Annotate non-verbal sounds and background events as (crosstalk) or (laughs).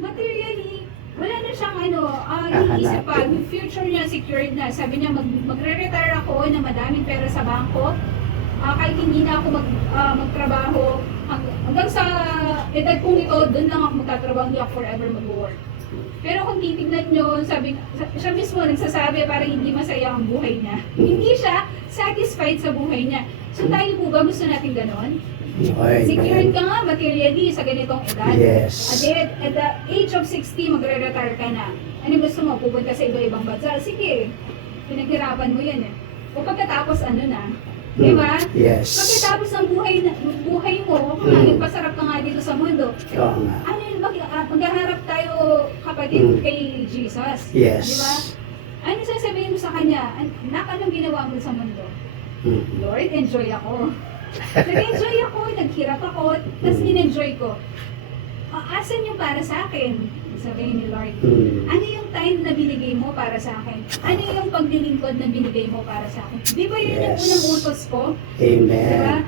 materially, wala na siyang ano, uh, Hahanapin. iniisip pa, yung future niya secured na. Sabi niya, mag, magre-retire ako na madaming pera sa bangko. Ah, kahit hindi na ako mag, ah, magtrabaho, edad kong ito, doon lang ako magtatrabaho, hindi ako forever mag-work. Pero kung titignan nyo, sabi, sa- siya mismo nagsasabi parang hindi masaya ang buhay niya. (laughs) Hindi siya satisfied sa buhay niya. So tayo po ba gusto natin ganon? Okay, Secured ka nga materially sa ganitong edad. Yes. At at the age of 60, magre-retire ka na. Ano gusto mo? Pupunta sa iba-ibang bansa? Sige, pinaghirapan mo yan eh. O pagkatapos ano na, di ba? Yes. Pagkatapos ng buhay, na, buhay mo, kung Mm. nagpasarap ka nga dito sa mundo, Oo nga. ano yun, mag, maghaharap tayo kapatid Mm. kay Jesus. Yes. Di ba? Ano sasabihin mo sa kanya? An- Nak, anong ginawa mo sa mundo? Mm. Lord, enjoy ako. (laughs) Nag-enjoy ako, naghirap ako, tapos Mm. in-enjoy ko. Ah, asan yung para sa akin? Sabihin ni Lord. Mm. Ano yung time na binigay mo para sa akin? Ano yung paglilingkod na binigay mo para sa akin? Di ba yun yung Yes. unang utos ko? Amen.